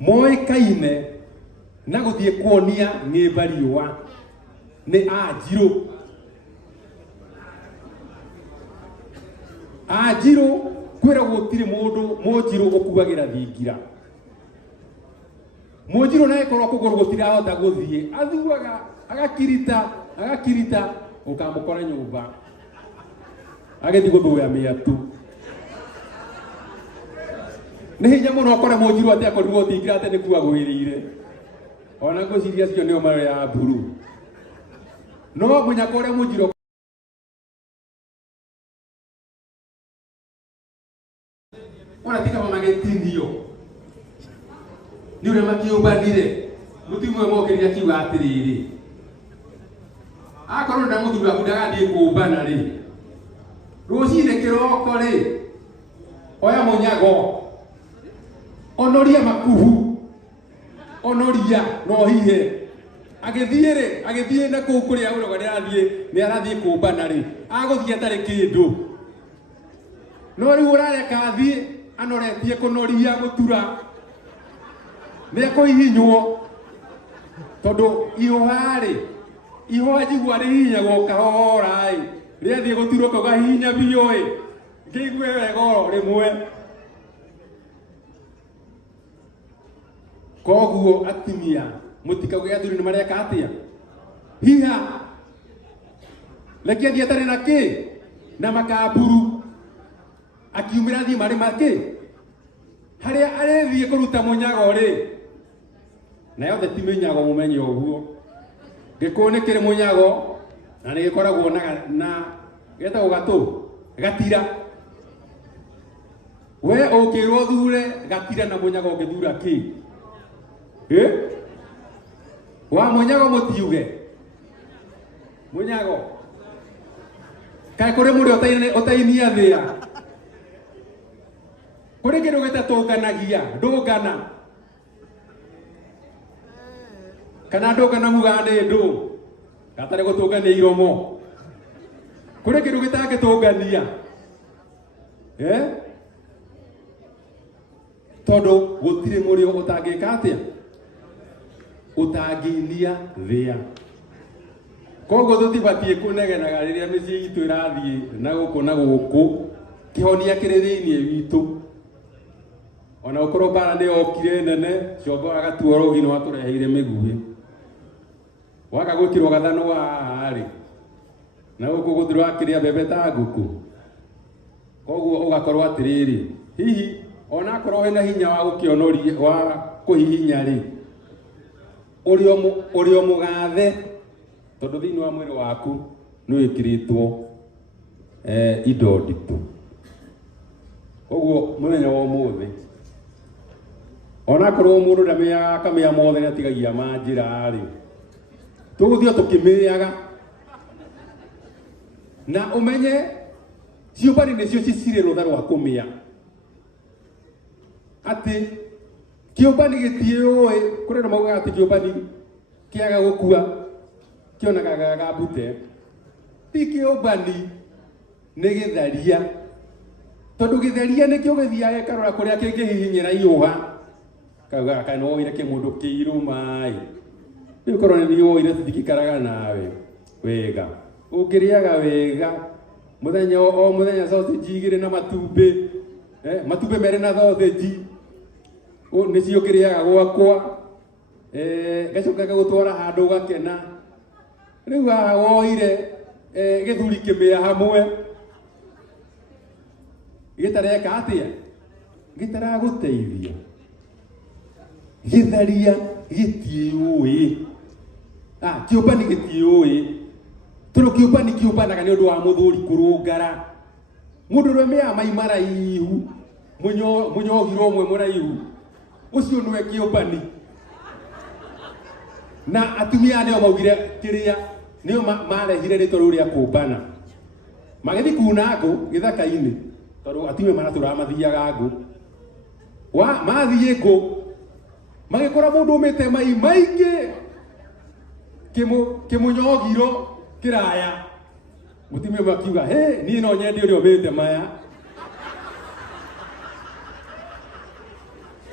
moĩkaine na gũthiĩ kuonia ng'ĩmba riũa nĩ Anjirũ. Anjirũ kwĩragwo gũtirĩ mũndũ Mũnjirũ ũkuagĩra thingira. Mũnjirũ naye korwo kũgũrũ gũtirahota gũthiĩ athuaga agakirita ũkamũkora nyũmba agĩthiĩ gũthũya mĩatu. Nĩ hinya mũno ũkore Mũnjirũ atĩ akorirwo thingira atĩ nĩkuo agũĩrĩire. Ona ngwĩciria acio nĩo maroya mburu. No mũnyaka ũrĩa Mũnjirũ ona tika mama getinio ni ule makiũmbanire mutimwe mokeria kiuga atiriri akorwo nda muthura kundagathiĩ kũmbana rĩ rũcinĩ kĩroko rĩ oya mũnyago onoria makuhu onoria no hihe agĩthiĩ na kũu kũrĩa ũrũga nĩ arathiĩ kũmbana rĩ agũthiĩ atarĩ kĩndũ no rĩu ũrareka athiĩ anoretie kũnoria gũtura nĩ ekũhihinywo tondũ ihũa njigua rĩhihinyagwo kahora rĩathiĩ gũturwo kahihinya biũ ngĩigue wega oro rĩmwe. Koguo atimia mũtikauge athuri nĩ mareka atĩa hiha reke athiĩ atarĩ na kĩ na makamburu akiumĩra thiĩ marĩ makĩ harĩa arĩthiĩ kũruta mũnyago rĩ na yothe ti mĩnyago mũmenye ũguo gĩkũũ nĩ kĩrĩ mũnyago na nĩ gĩkoragwo na getagwo gatira. We ũkĩrwo thure gatira na mũnyago ũngĩthura kĩ wa mũnyago mũtiuge mũnyago kaĩ kũrĩ mũrĩ ũtainia thĩa kũrĩ kĩndũ gĩtatũnganagia ndũngana kana ndũngana mugaga nĩ ndũ gatarĩ gũtũngania iromo kũrĩ kĩndũ gĩtangĩtũngania tondũ gũtirĩ mũrĩo ũtangĩka atĩa ũtangĩinia thĩa. Koguo tũtibatiĩ kũnegenaga rĩrĩa mĩciĩ itũ ĩrathiĩ na gũkũ kĩhonia kĩrĩ thĩinĩ witũ. Ona ũkorwo mbara nĩ yokire nene Combo agatua rũgi nĩ watũreheire mĩguĩ waga gwĩkĩrwo gathano harĩ na gũkũ gũtirakĩrĩa mbembe ta ngũkũ. Koguo ũgakorwo atĩrĩrĩ hihi ona akorwo hena hinya wa gũkĩonoria wa kũhihinya rĩ ũrĩ mũgathe tondũ thĩinĩ wa mwĩrĩ waku nĩ wĩkĩrĩtwo indo nditũ. Koguo mũthenya wa ũmũthĩ ona korwo mũndũ ndamĩaga akamĩa mothe nĩ atigagia manjĩra rĩ tũgũthiĩ tũkĩmĩaga na ũmenye ciũmbani nĩcio cirĩ rũtha rwa kũmĩa atĩ kĩũmbani gĩtiũĩ kũrĩ andũ maugaga atĩ kĩũmbani kĩaga gũkua kĩonaga gambute ti kĩũmbani nĩ gĩtharia tondũ gĩtharia nĩkĩo gĩthiaga gĩkarora kũrĩa kĩngĩhihinyĩra ihũha kauga kana woire kĩmũndũ kĩirũ maĩ rĩu korwo nĩ woire tũtikikaraga nawe wega ũkĩrĩaga wega mũthenya o mũthenya sausage igĩrĩ na matumbĩ merĩ na sausage nĩcio ũkĩrĩaga gwakwa gacoka gagũtwara handũ ũgakena. Rĩu haha woire gĩthuri kĩmĩa hamwe gĩtareka atĩa gĩtaragũteithia gĩtharia gĩtiũĩ kĩũmbani gĩtiũĩ tondũ kĩũmbani kĩũmbanaga nĩ ũndũ wa mũthuri kũrũngara mũndũ ũrĩa ũmĩaga mai maraihu mũnyogiro ũmwe mũraihu ũcio nĩwe kĩũmbani. Na atumia nĩo maugire kĩrĩa nĩo marehire rĩtwa rĩu rĩa kũmbana magĩthiĩ kuna ngũ gĩthaka-inĩ tondũ atumia maratũraga mathiaga ngũ mathiĩ ngũ magĩkora mũndũ ũmĩte mai maingĩ kĩmũnyogiro kĩraya mũtumia makiuga niĩ no nyende ũrĩa ũmĩte maya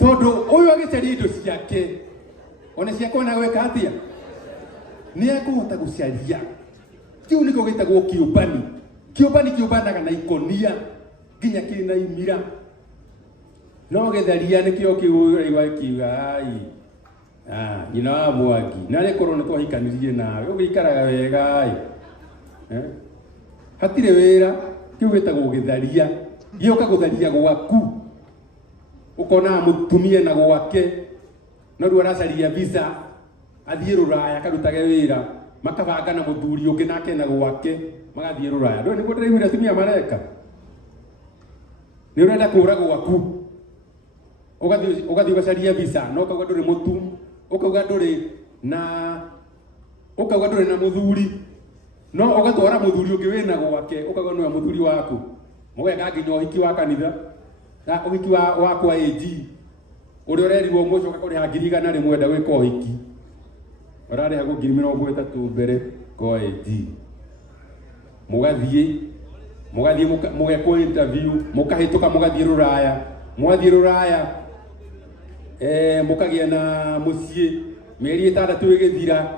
Todo uyu agicaria indo ciake ona ciakwa na gweka atia ni akuhota gucaria kiu niko gitagwo kiumbani. Kiumbani kiumbanaga na ikonia nginya kina imira no getharia nikio kiuigwa kiuga ai nyina wa Mwangi na rä korwo nä twahikanirie nawe å gä ikaraga wega hatirä wä ra kä u gä tagwo gä tharia gä å ka gå tharia gwaku å konaga må tumia na gwake no rä u aracaria visa athiä rå raya akarutage wä ra makabanga na må thuri å ngä nake na gwake magathiä rå raya ndå nä guo ndä raiguire atumia mareka nä å renda kå ra gwaku ugathi ugacaria visa no kauga nduri mutu ukauga nduri na muthuri no ugatwara muthuri ungi wina gwake ukauga niwe muthuri waku mugeka nginya uhiki wa kanitha na uhiki wa kwa AG uri urerirwo mucoka kuri hangiri igana rimwe nda gwika uhiki urari hagu 30 mbere kwa AG mugathie mugekwo interview mukahituka mugathie ruraya mukagia na mucie meri 6 igithira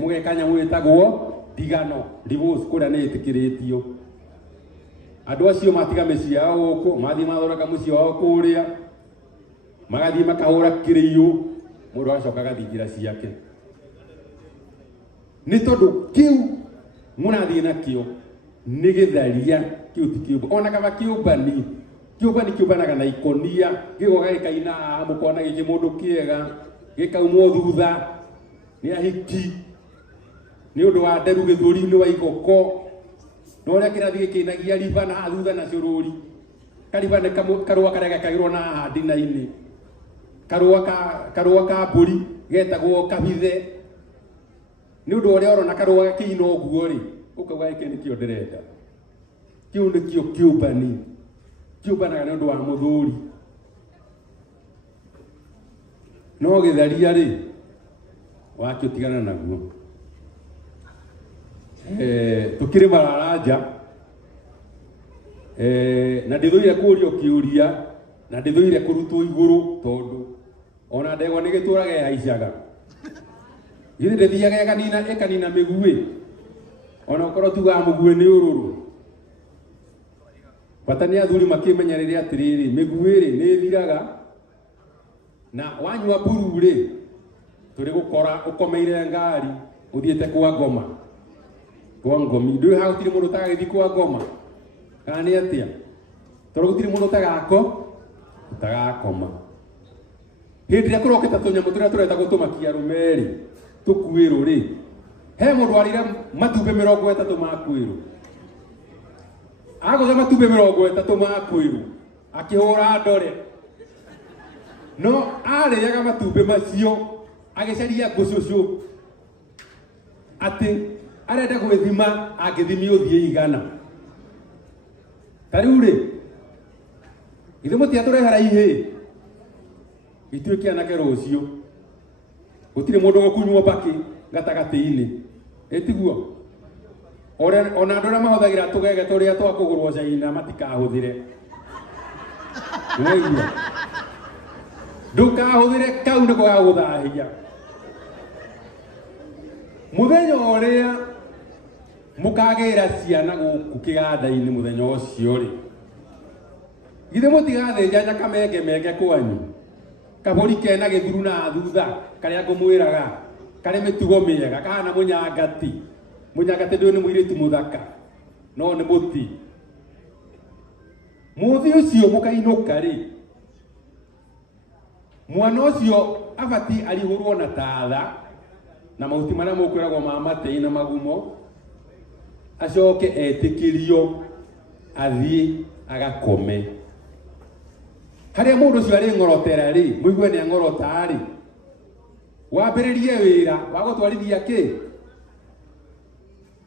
mugekanya mwitagwo ndigano divorce kuria ni itikiritio andu acio matiga meci yao guku mathi mathoreka mucie wao kuria magathi makahura kiriyo mundu acoka gathingira ciake ni tondu kiu munathi nakio ni githaria kiu tikiumba ona kaba kiumbani kiumbanaga na ikonia gigoga gikaina mukona giki mundu kiega gikaumwo thutha ni ahiki ni undu wa nderu githuri-ini wa igoko no ria kirathi gikinagia riba na thutha na cururi kariba ne karua karia gakagirwo na handina-ini karua ka mburi getagwo kabithe ni undu uria orona karua gakiina uguo ri ukauga giki nikio ndirenda kiu nikio kiumbani kiumbanaga nĩ ũndũ wa mũthuri no gĩtharia rĩ wakĩo tigana naguo tũkĩrĩ mararanja na ndĩthũire kũũrio kĩũria na ndĩthũire kũrutwo igũrũ tondũ ona ndegwa nĩ gĩtũraga ĩhaicaga githĩ ndĩthiaga ĩkanina mĩguĩ ona ũkorwo tugaga mũguĩ nĩ ũrũrũ bata ni athuri makimenyerere atiriri miguiri ni thiraga na wanyua mburu ri turi gukora ukomeire ngari uthiete kwa ngoma kwa ngomi ndu ha gutiri mundu tagagithi kwa ngoma kana ni atia toro gutiri mundu tagakoma hindi ya kuroketa tunyamu turia tureta gutumakia rumeri tukuiru ri he mundu arira matumbe 30 makuiru agothe matumbe 30 makuiru akihura ndore no ariaga matumbe macio agicaria ngucucu ati arenda gwithima angithimi uthie igana tariu ri ithe mutia turehera ihe ituike anake rucio gutire mundu gukunywo baki gatagati-ini etiguo ona andå arĩa mahũthagĩra tũgege tũrĩa twa kũgũrwo caina matikahũthĩre ndũkahũthĩre kau nĩko gagũthahia mũthenya ũrĩa mũkagĩra ciana gũkũ kĩganda-inĩ mũthenya ũcio rĩ githĩ mũtigathĩnja nyaka kwanyu kabũri kena gĩthuru na thutha karĩa ngũmwĩraga karĩ mĩtugo mĩega kahana mũnyangati munyagate ndio ni mwiritu muthaka no ni muti muthi ucio mukainuka ri mwana ucio abati arihurwo na tatha na mahuti maria mukwiragwo ma matei na magumo acoke etikirio athie agakome haria mundu ucio ari ngorotera ri muigue ni ngorota ri wambiririe wira wa gutwarithia ki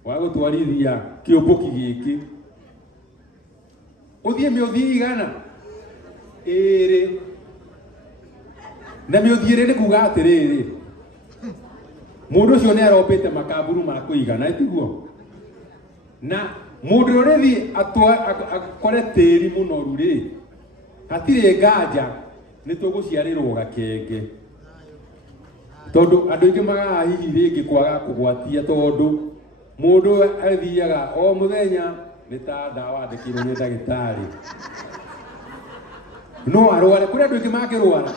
wa gutwarithia kiumbuki giki uthie miuthi igana iri na miuthi iri ni kuga atiriri mundu ucio ni aropite makaburu ma kuigana etiguo na mundu urithi akore tiri munoru ri hatire nganja nĩ tũgũciarĩrwo gakenge tondũ andũ aingĩ magaga hihi rĩngĩ kwaga kũgwatia tondũ mũndũ athiaga o mũthenya nĩ ta ndawa andĩkĩirwo nĩ ndagĩtarĩ no arware kũrĩ andũ aingĩ mangĩrwara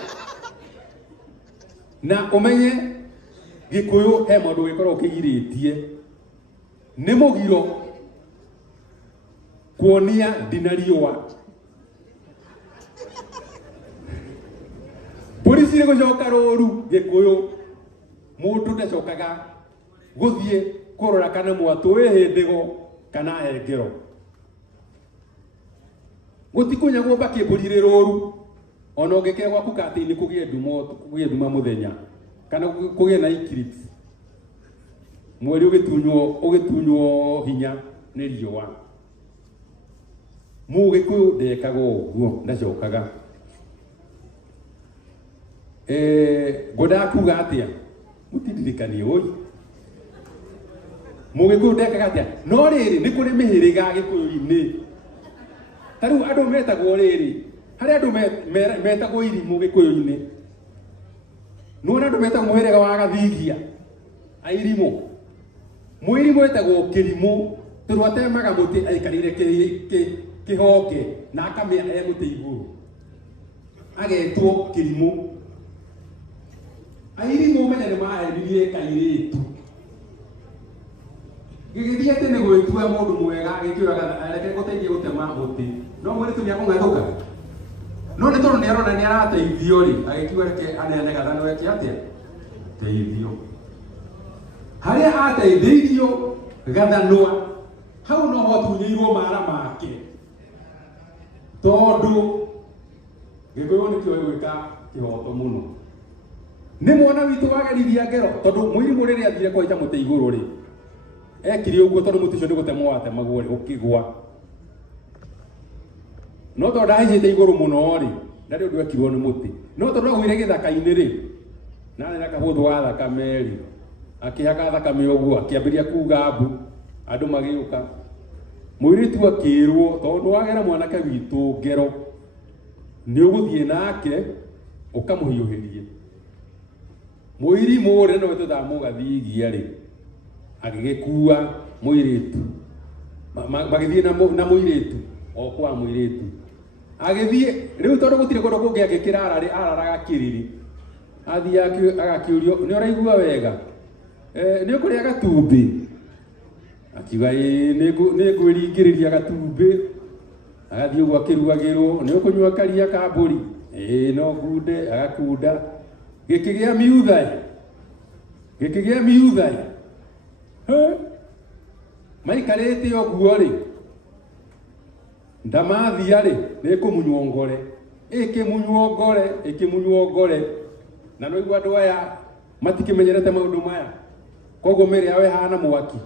na ũmenye Gĩkũyũ he maũndũ gĩkoragwo kĩgirĩtie nĩ mũgiro kuonia ndina riũa polisi nĩ gũcoka rũru Gĩkũyũ mũndũ ndacokaga gũthiĩ kũrora kana mwatũ wĩ hĩndĩgo kana hengero gũtikunyagwo mbakĩmbũri rĩ rũru ona ũngĩkea gwaku katĩ-inĩ kũgĩe nduma mũthenya kana kũgĩe na eclipse mweri ũgĩtunywo hinya nĩ riũa Mũgĩkũyũ ndekaga ũguo ndacokaga ngwendaga kuga atĩa mũtindirikanie ũi Mũgĩkũyũ ndekaga atĩa no rĩrĩ nĩ kũrĩ mĩhĩrĩga Gĩkũyũ-inĩ ta rĩu andũ metagwo rĩrĩ harĩ andũ metagwo Irimũ Gĩkũyũ-inĩ nĩwona andũ metagwo mũhĩrĩga wa Gathigia Airimũ Mũirimũ etagwo Kĩrimũ tondũ atemaga mũtĩ aikarĩire kĩhonge na akamĩara mũtĩ igũrũ agetwo Kĩrimũ Airimũ menya nĩ mahenirie kairĩtu gĩgĩthiĩ atĩ nĩ gwĩtua mũndũ mwega gĩkĩũraga areke gũteithia gũtema mũtĩ no mũirĩtu nĩ akũng'athũka no nĩ tondũ nĩ arona nĩ arateithio rĩ agĩkiuga reke aneane gathano eke atĩa teithio harĩa ateithĩirio gathanwa hau no ho tunyĩirwo mara make tondũ Gĩkũyũ nĩ kĩoĩ gwĩka kĩhoto mũno nĩ mwana witũ wagerithia ngero tondũ Mũirimũ rĩrĩa athire kũhaica mũtĩ igũrũ rĩ ekire ũguo tondũ mũtĩ ũcio nĩ gũtemwo watemagwo rĩ ũkĩgwa no tondũ ndahaicĩte igũrũ mũno rĩ ndarĩ ũndũ ekirwo nĩ mũtĩ no tondũ agũire gĩthaka-inĩ rĩ narĩ na kahũthũ ga thakame rĩ akĩhaka thakame ũguo akĩambĩria kuga mbu andũ magĩũka mũirĩtu akĩrwo tondũ wagera mwanake witũ ngero nĩ ũgũthiĩ nake ũkamũhiũhĩrie Mũirimũ rĩ no wĩtũthaga Mũgathigia rĩ agĩgĩkua mũirĩtu magĩthiĩ na mũirĩtu o kwa mũirĩtu agĩthiĩ rĩu tondũ gũtirĩ kũndũ kũngĩ agĩkĩra araraga kĩriri athiĩ agakĩũrio nĩ ũraigua wega nĩ ũkũrĩa gatumbĩ akiuga nĩ ngwĩringĩrĩria gatumbĩ agathiĩ ũguo akĩrugagĩrwo nĩ ũkũnyua karia ka mbũri no ngunde agakunda gĩkĩgĩa miuthai maikarĩte ũguo rĩ ndamathia rĩ nĩ kũmunywo ngore na no igua andũ aya matikĩmenyerete maũndũ maya koguo mĩrĩ yao ĩhana mwaki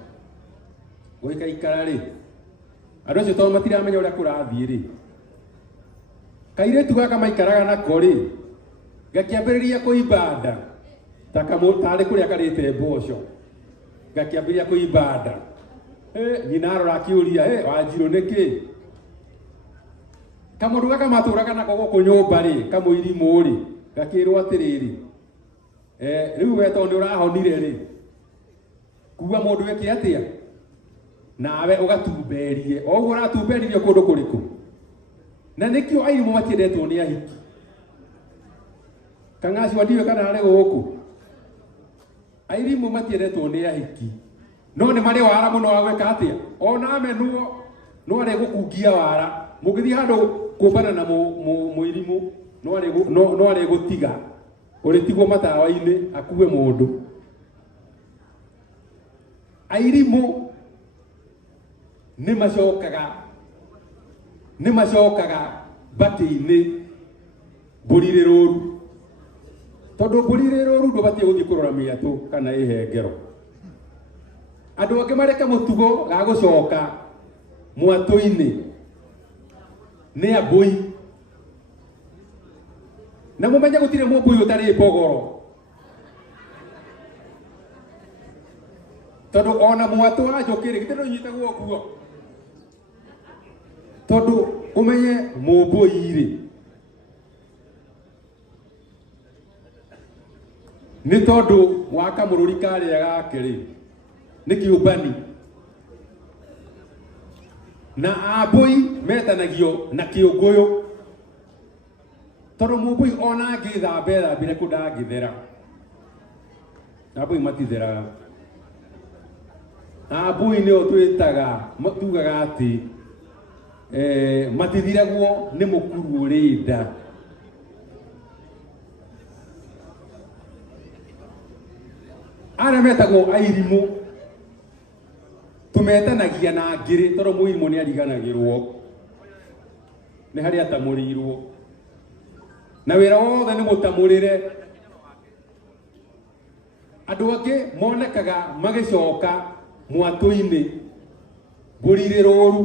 gũikaikara rĩ andũ acio tondũ matiramenya ũrĩa kũrathiĩ rĩ kairĩtu gaka maikaraga nako rĩ gakĩambĩrĩria kũimba nda tarĩ kũrĩa karĩte mboco gakĩambĩrĩria kũimba nda nyina arora akĩũria Wanjirũ nĩkĩ kamũndũ gaka matũraga nako gũkũ nyũmba rĩ kamũirimũ rĩ gakĩrwo atĩrĩrĩ rĩu we tondũ nĩ ũrahonire rĩ kuga mũndũ weke atĩa nawe ũgatumberie o ũguo ũratumberirio kũndũ kũrĩkũ na nĩkĩo Airimũ matiendetwo nĩ ahiki Kang'aci ndiũĩ kana arĩ gũkũ Airimũ matiendetwo nĩ ahiki no nĩ marĩ wara mũno wa gwĩka atĩa ona amenwo no arĩgũkungia wara mũgĩthiĩ handũ kũmbana na Mũirimũ no arĩgũtiga ũrĩtigwo matawa-inĩ akue mũndũ Airimũ nĩ macokaga mbakĩ-inĩ mbũri rĩ rũru tondũ mbũri rĩ rũru ndũbatiĩ gũthiĩ kũrora mĩatũ kana ĩhengero andũ angĩ mareka mũtugo ga gũcoka mwatũ-inĩ nĩ ambũi na mũmenye gũtirĩ mũmbũi ũtarĩ mbogoro tondũ ona mwatũ wa njũkĩ rĩ gĩtĩ ndũnyitagwo ũguo tondũ ũmenye mũmbũi rĩ nĩ tondũ wa kamũrũri karĩa gake rĩ nĩ kĩũmbani, na Ambũi metanagio na Kĩũngũyũ, tondũ Mũmbũi ona angĩthambire kũ ndangĩthera, Ambũi matitheraga. Ambũi nĩo twĩtaga tugaga atĩ matithiragwo nĩ mũkuru ũrĩ nda. Arĩa metagwo Airimũ tũmetanagia na ngĩrĩ, tondũ Mũirimũ nĩ ariganagĩrwo nĩ harĩa atamũrĩirwo, na wĩra wothe nĩ mũtamũrĩre. Andũ angĩ monekaga magĩcoka mwatũ-inĩ mbũri irĩ rũru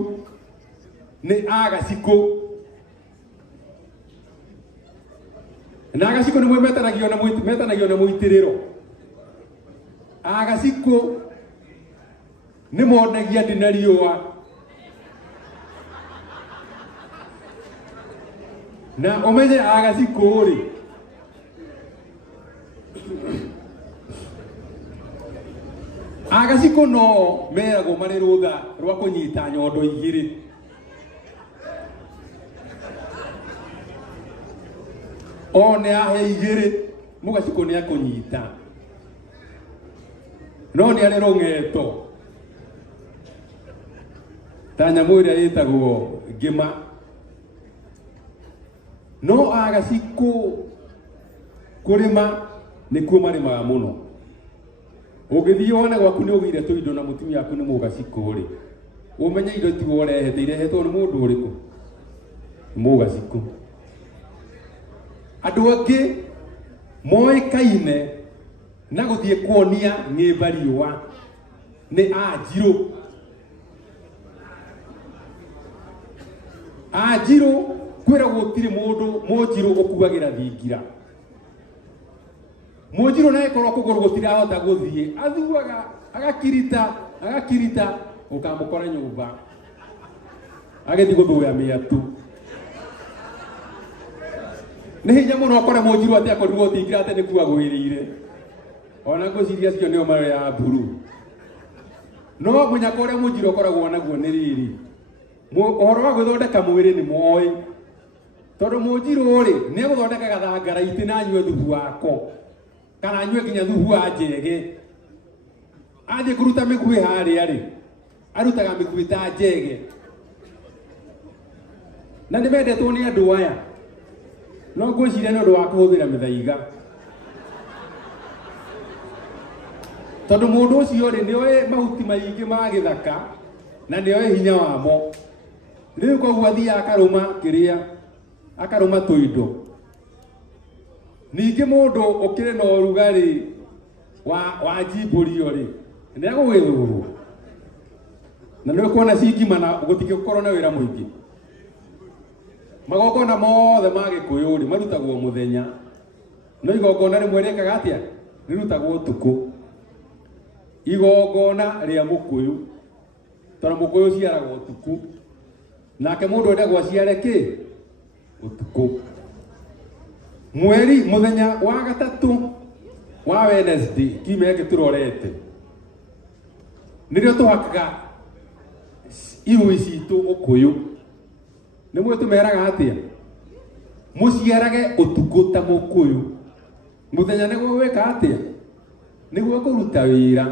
nĩ Agacikũ, na Agacikũ nĩmwe metanagio na mũitĩrĩro. Agacikũ nĩ monagia ndĩ na riũa, na ũmenye Agacikũ rĩ Agacikũ no meragwo marĩ rũtha rwa kũnyita nyondo igĩrĩ. One ahe igĩrĩ Mũgacikũ nĩ akũnyita, no nĩ arĩ rũng'eto ta nyamũ ĩrĩa ĩtagwo ngĩma. No Agacikũ kũrĩma nĩkuo marĩmaga mũno. Ũngĩthiĩ wone gwaku nĩ ũgĩire tũindo na mũtumia waku nĩ Mũgacikũ rĩ, ũmenye indo ti worehete, irehetwo nĩ mũndũ ũrĩkũ? Mũgacikũ. Andũ angĩ moĩkaine na gũthiĩ kuonia ng'ĩmba riũa nĩ Anjirũ. Anjirũ kwĩragwo gũtirĩ mũndũ Mũnjirũ ũkuagĩra thingira. Mũnjirũ naye korwo kũgũrũ gũtirahota gũthiĩ, athuaga agakirita ũkamũkora nyũmba agĩthiĩ gũthũya mĩatũ. Nĩ hinya mũno ũkore Mũnjirũ atĩ akorirwo thingira atĩ nĩkuo agwĩrĩire, ona ngwĩciria acio nĩo marĩ ya mburu. No mũnyaka ũrĩa Mũnjirũ ũkoragwo naguo nĩ rĩrĩ, ũhoro wa gwĩthondeka mwĩrĩ nĩ moĩ, tondũ Mũnjirũ rĩ nĩ egũthondeka gathangaraitĩ na anyue thubu wako, kana anyue nginya thubu wa njege. Athiĩ kũruta mĩkuĩ harĩa rĩ arutaga mĩkuĩ ta njege, na nĩ mendetwo nĩ andũ aya. No ngwĩciria nĩ ũndũ wa kũhũthĩra mĩthaiga, tondũ mũndũ ũcio rĩ nĩoĩ mahuti maingĩ ma gĩthaka na nĩoĩ hinya wamo. Rĩu koguo athiaga akarũma kĩrĩa, akarũma tũindo. Ningĩ mũndũ ũkĩrĩ na ũrugarĩ wa njimbũrio rĩ nĩ agũgĩthũrwo, na nĩ ũkuona cingima na gũtigĩkorwo na wĩra mũingĩ. Magongona mothe ma Gĩkũyũ rĩ marutagwo mũthenya, no igongona rĩmwe rĩkaga atĩa, rĩrutagwo ũtukũ. Igongona rĩa Mũkũyũ, tondũ Mũkũyũ ũciaragwo ũtukũ, nake mũndũ endagwo aciare kĩ? Ũtukũ. Mweri mũthenya wa gatatũ wa Wednesday kiumia gĩkĩ tũrorete nĩrĩo tũhakaga irũi citũ Ũkũyũ. Nĩmwe tũmeraga atĩa? Mũciarage ũtukũ ta Mũkũyũ. Mũthenya nĩguo gwĩka atĩa? Nĩguo kũruta wĩra.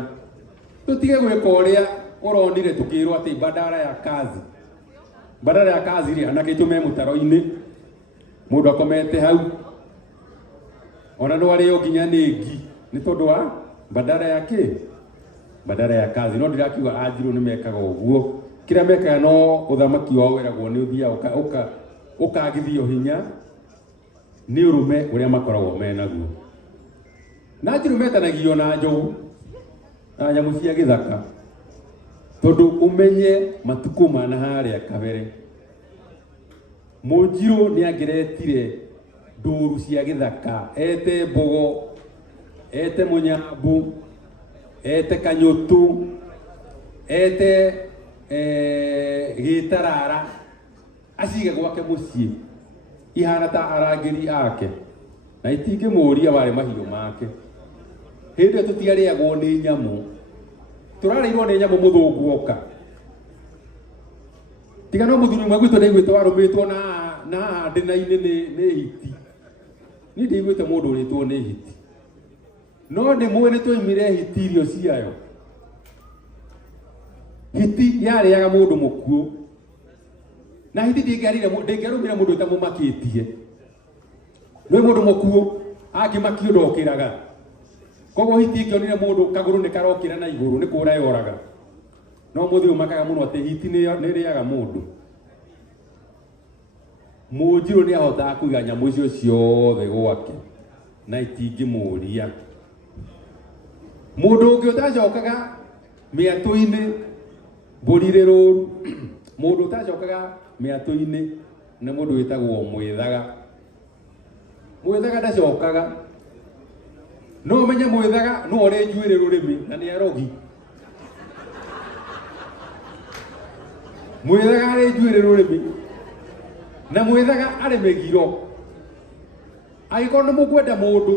Tũtige gwĩka ũrĩa ũronire tũkĩrwo atĩ badala ya kazi. Badala ya kazi rĩ anake tume mũtaro-inĩ, mũndũ akomete hau, ona no arĩo nginya nĩngi nĩ tondũ wa badala ya kĩ? Badala ya kazi. No ndirakiuga Anjirũ nĩ mekaga ũguo, kĩrĩa mekaga no ũthamaki wao wĩragwo nĩ ũthiaga ũkagithio hinya nĩ ũrũme ũrĩa makoragwo menaguo. Na Anjirũ metanagio na njogu na nyamũ cia gĩthaka, tondũ ũmenye matukũ mana harĩa kabere Mũnjirũ nĩ angĩretire ndũru cia gĩthaka, ete mbogo, ete mũnyambu, ete kanyũtũ, ete gĩtarara, acige gwake mũciĩ ihana ta arangĩri ake, na itingĩmũria warĩ mahiũ make. hindi tutiarĩagwo nĩ nyamũ tũrarĩirwo nĩ nyamũ mũthũngũ oka tiga no mũthuri mwe gwitũ ndaiguĩte warũmĩtwo na ndĩna-inĩ nĩ hiti niĩ ndaiguĩte mũndũ ũrĩtwo nĩ hiti no nĩ mũĩ nĩ twoimire hiti irio ciayo hiti yarĩaga mũndũ mũkuũ na hiti ndĩngĩarũmire mũndũ ũtamũmakĩtie nĩ mũndũ mũkuũ angĩmakio ndokĩraga koguo hiti ĩkĩonire mũndũ kagũrũ nĩ karokĩra na igũrũ nĩ kũra yoraga no mũthĩ ũmakaga mũno atĩ hiti nĩ ĩrĩaga mũndũ Mũnjirũ nĩ ahotaga kũiga nyamũ icio ciothe gwake na itingĩmũria mũndũ ũngĩ ũtacokaga mĩatũ-inĩ mbũri rũru mũndũ ũtacokaga mĩatũ-inĩ nĩ mũndũ wĩtagwo mwĩthaga mwĩthaga ndacokaga no ũmenye mwĩthaga no ũrĩ njuĩrĩ rũrĩmĩ na nĩ arogi mwĩthaga arĩ njuĩrĩ rũrĩmĩ na mwĩthaga arĩ mĩgiro agĩkorwo nĩ mũkwenda mũndũ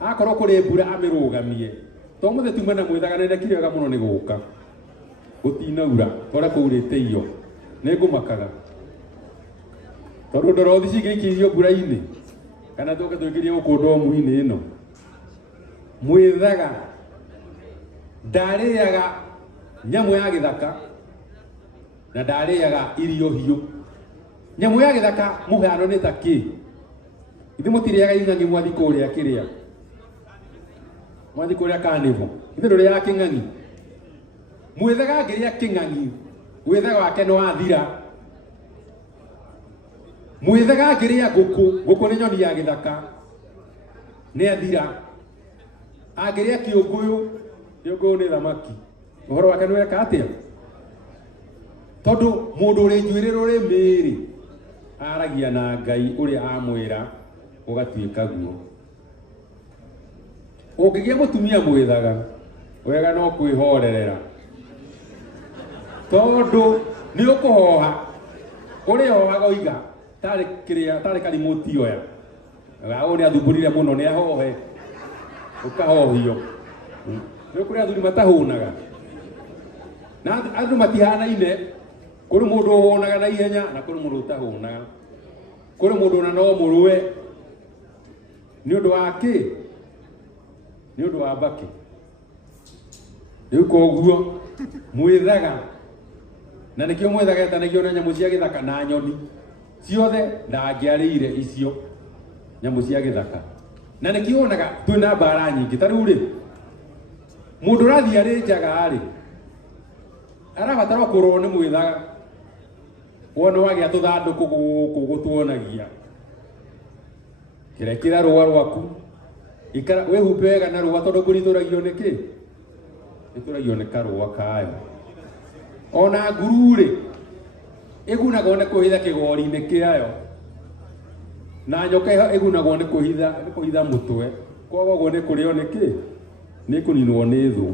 akorwo kũrĩ mbura amĩrũgamie to mũthĩ tuma na mwĩthaga nĩndekire wega mũno nĩ gũka gũtinaura twarĩa kũurĩte iyo nĩ ngũmakaga tondũ ndorothi cingĩikĩirio mbura-inĩ kana tũke twĩkĩrie gũkũ ndomu-inĩ ĩno mwĩthaga ndarĩaga nyamũ ya gĩthaka na ndarĩaga irio hiũ nyamũ ya gĩthaka mũhano nĩ ta kĩ ithe mũtirĩaga ing'ang'i mwathi kũrĩa kĩrĩa mwathi kũrĩa Carnival ithe ndũrĩaga kĩng'ang'i mwĩthaga ngĩrĩa kĩng'ang'i wĩthaga wake nĩ wathira mwĩthaga ngĩrĩa ngũkũ nĩ nyoni ya gĩthaka nĩ athira angĩrĩa kĩũngũyũ nĩ thamaki ũhoro wake nĩ weka atĩa tondũ mũndũ ũrĩ njuĩrĩ rũrĩmĩ-rĩ aragia na Ngai ũrĩa amwĩra ũgatuĩka guo ũngĩgĩa mũtumia mwĩthaga wega no kwĩhorerera tondũ nĩ ũkũhoha ũrĩa hohaga oiga tarĩ karimũti oya ũyũ nĩ athumbũrire mũno nĩ ahohe ũkahohio nĩ kũrĩ athuri matahũnaga na andũ matihanaine kũrĩ mũndũ ũhũnaga na ihenya na kũrĩ mũndũ ũtahũnaga kũrĩ mũndũ ona no mũrũe nĩ ũndũ wa kĩ nĩ ũndũ wa mbakĩ rĩu koguo mwĩthaga na nĩkĩo mwĩthaga etanagio na nyamũ cia gĩthaka na nyoni ciothe ndangĩarĩire icio nyamũ cia gĩthaka na nĩkĩo wonaga twĩna mbara nyingĩ ta rĩu rĩ mũndũ ũrathiĩ arĩ njaga-rĩ arabatara kũrorwo nĩ mwĩthaga wona wagĩa tũthandũkũ gũkũ gũtuonagia kĩrekĩra rũa rwaku ikara wĩhumbe wega na rũa tondũ mbũri itũragio nĩ kĩ itũragio nĩ karũa kayo ona nguru-rĩ ĩgunagwo nĩ kũhitha kĩgori-inĩ kĩayo na nyoka ĩgunagwo nĩ kũhitha mũtwe koguo nĩ kũrĩo nĩ kĩ nĩ kũninwo nĩ thũ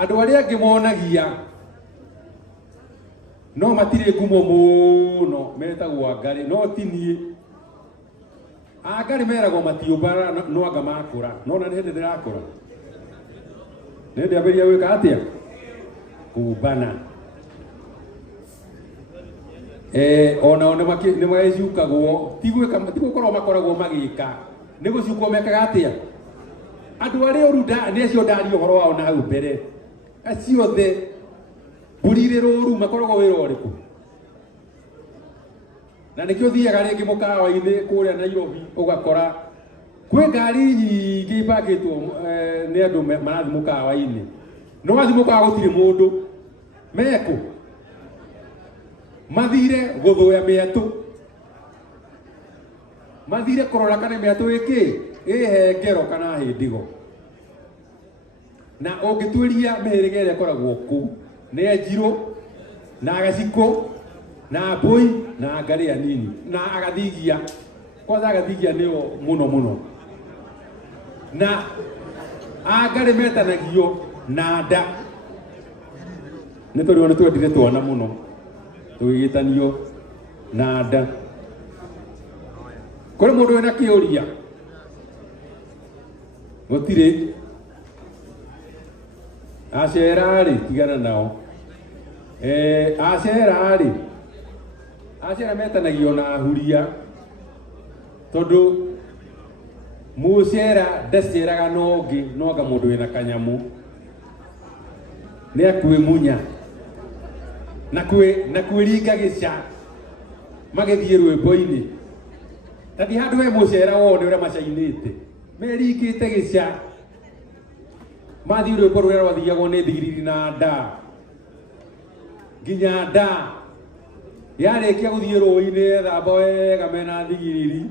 andũ arĩa angĩ monagia no matirĩ ngumo mũno metagwo Ngarĩ no ti niĩ Ngarĩ meragwo matiũmbara no anga makũra no na nĩ hĩndĩ ndĩrakũra nĩ hĩndĩ ambĩrĩria gwĩka atĩa kumbana onao nĩ magĩcukagwo ti gũkorwo makoragwo magĩka nĩ gũcukwo mekaga atĩa andũ arĩa ũru nĩ acio ndaria ũhoro wao na hau mbere aciothe mbũri rũru makoragwo wĩra ũrĩkũ na nĩkĩo ũthiaga rĩngĩ mũkawa-inĩ kũrĩa Nairobi ũgakora kwĩ ngari nyingĩ ipakĩtwo nĩ andũ marathiĩ mũkawa-inĩ no wathiĩ mũkawa gũtirĩ mũndũ mekũ mathire gũthũya mĩatũ mathire kũrora kana mĩatũ ĩhe ngero kana hĩndĩgo na ũngĩtuĩria mĩhĩrĩga ĩrĩa ĩkoragwo kũu nĩ Njirũ na Gacikũ na Mbũi na Ngarĩ anini na Agathigia kwanza Agathigia nĩo mũno na Ngarĩ metanagio na nda nĩ tondũ nĩ twendire twana mũno tũgĩgĩtanio na nda kũrĩ mũndũ wĩna kĩũria gutire acera ri tigana nao acera metanagio na ahuria tondu mucera ndaceraga nongi noga mundu wina kanyamu ni akwimunya na kwiringa gica magithie rwimbo-ini tathi handu we mucera wone uria macainite meringite gica mathi rwimbo ruria rwathiagwo ni thigiriri na nda nginya nda yarikia guthie rũĩ-inĩ ethamba wega mena thigiriri